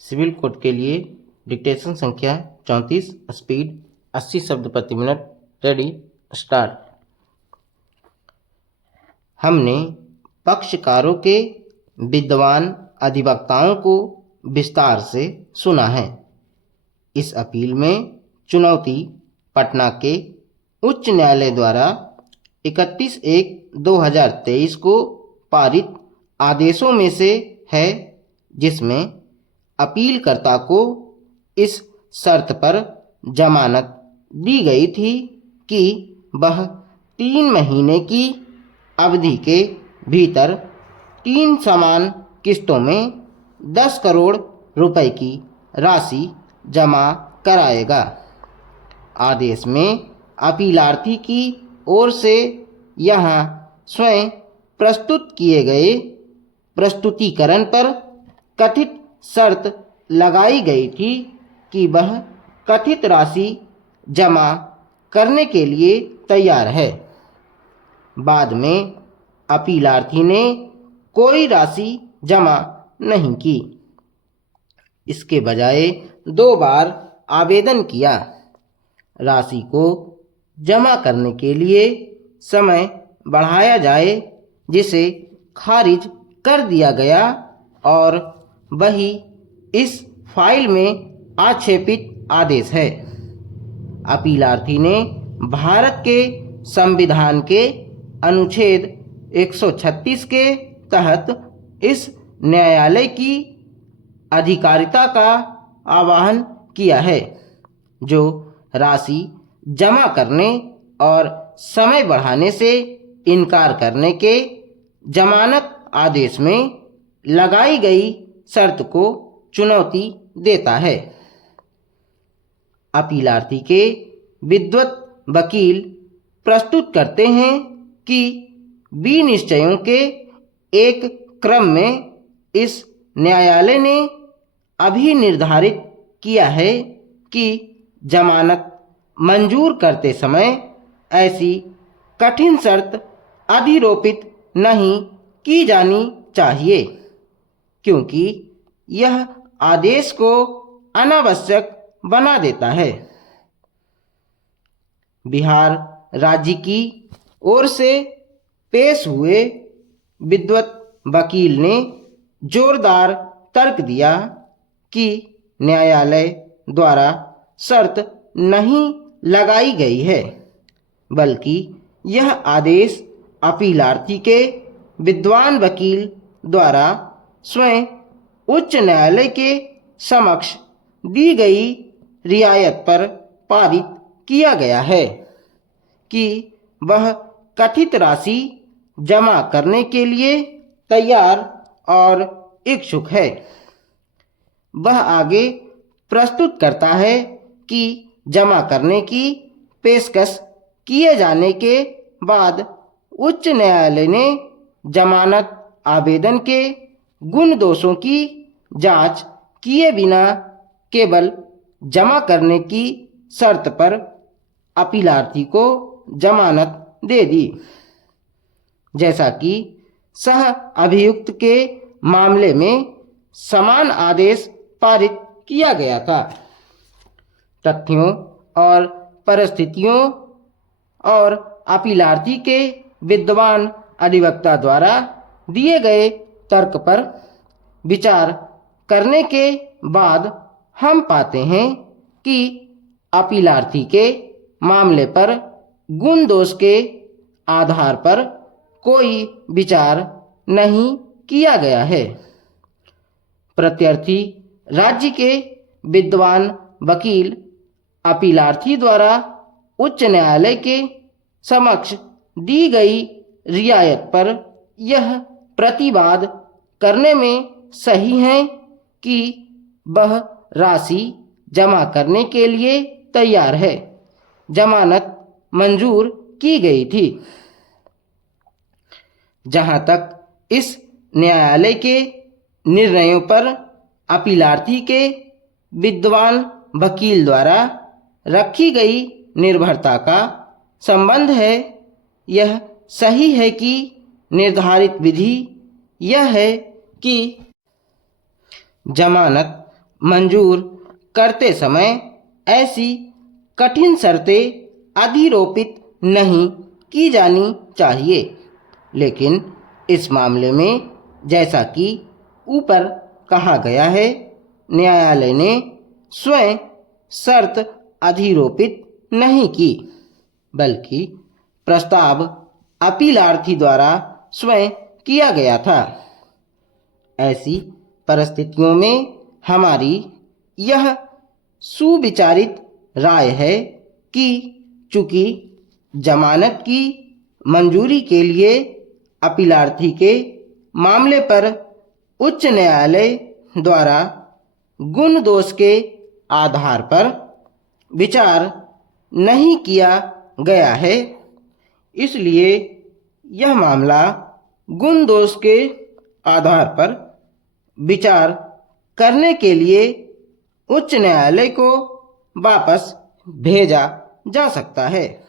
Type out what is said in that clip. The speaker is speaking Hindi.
सिविल कोड के लिए डिक्टेशन संख्या 34, स्पीड 80 शब्द प्रति मिनट। Ready, start. हमने पक्षकारों के विद्वान अधिवक्ताओं को विस्तार से सुना है। इस अपील में चुनौती पटना के उच्च न्यायालय द्वारा 31/1/2023 को पारित आदेशों में से है, जिसमें अपीलकर्ता को इस शर्त पर जमानत दी गई थी कि वह 3 महीने की अवधि के भीतर 3 समान किस्तों में 10 करोड़ रुपए की राशि जमा कराएगा। आदेश में अपीलार्थी की ओर से यहाँ स्वयं प्रस्तुत किए गए प्रस्तुतिकरण पर कथित शर्त लगाई गई थी कि वह कथित राशि जमा करने के लिए तैयार है। बाद में अपीलार्थी ने कोई राशि जमा नहीं की। इसके बजाय 2 बार आवेदन किया। राशि को जमा करने के लिए समय बढ़ाया जाए, जिसे खारिज कर दिया गया और वही इस फाइल में आक्षेपित आदेश है। अपीलार्थी ने भारत के संविधान के अनुच्छेद 136 के तहत इस न्यायालय की अधिकारिता का आह्वान किया है, जो राशि जमा करने और समय बढ़ाने से इनकार करने के जमानत आदेश में लगाई गई शर्त को चुनौती देता है। अपीलार्थी के विद्वत वकील प्रस्तुत करते हैं कि विनिश्चयों के एक क्रम में इस न्यायालय ने अभी निर्धारित किया है कि जमानत मंजूर करते समय ऐसी कठिन शर्त अधिरोपित नहीं की जानी चाहिए, क्योंकि यह आदेश को अनावश्यक बना देता है। बिहार राज्य की ओर से पेश हुए विद्वत वकील ने जोरदार तर्क दिया कि न्यायालय द्वारा शर्त नहीं लगाई गई है, बल्कि यह आदेश अपीलार्थी के विद्वान वकील द्वारा स्वयं उच्च न्यायालय के समक्ष दी गई रियायत पर पारित किया गया है कि वह कथित राशि जमा करने के लिए तैयार और इच्छुक है। वह आगे प्रस्तुत करता है कि जमा करने की पेशकश किए जाने के बाद उच्च न्यायालय ने जमानत आवेदन के गुण दोषों की जांच किए बिना केवल जमा करने की शर्त पर अपीलार्थी को जमानत दे दी, जैसा कि सह अभियुक्त के मामले में समान आदेश पारित किया गया था। तथ्यों और परिस्थितियों और अपीलार्थी के विद्वान अधिवक्ता द्वारा दिए गए तर्क पर विचार करने के बाद हम पाते हैं कि अपीलार्थी के मामले पर गुण दोष के आधार पर कोई विचार नहीं किया गया है। प्रत्यर्थी राज्य के विद्वान वकील अपीलार्थी द्वारा उच्च न्यायालय के समक्ष दी गई रियायत पर यह प्रतिवाद करने में सही हैं कि वह राशि जमा करने के लिए तैयार है। जमानत मंजूर की गई थी। जहां तक इस न्यायालय के निर्णयों पर अपीलार्थी के विद्वान वकील द्वारा रखी गई निर्भरता का संबंध है, यह सही है कि निर्धारित विधि यह है कि जमानत मंजूर करते समय ऐसी कठिन शर्तें अधिरोपित नहीं की जानी चाहिए, लेकिन इस मामले में जैसा कि ऊपर कहा गया है, न्यायालय ने स्वयं शर्त अधिरोपित नहीं की, बल्कि प्रस्ताव अपीलार्थी द्वारा स्वयं किया गया था। ऐसी परिस्थितियों में हमारी यह सुविचारित राय है कि चूंकि जमानत की मंजूरी के लिए अपीलार्थी के मामले पर उच्च न्यायालय द्वारा गुण दोष के आधार पर विचार नहीं किया गया है, इसलिए यह मामला गुण दोष के आधार पर विचार करने के लिए उच्च न्यायालय को वापस भेजा जा सकता है।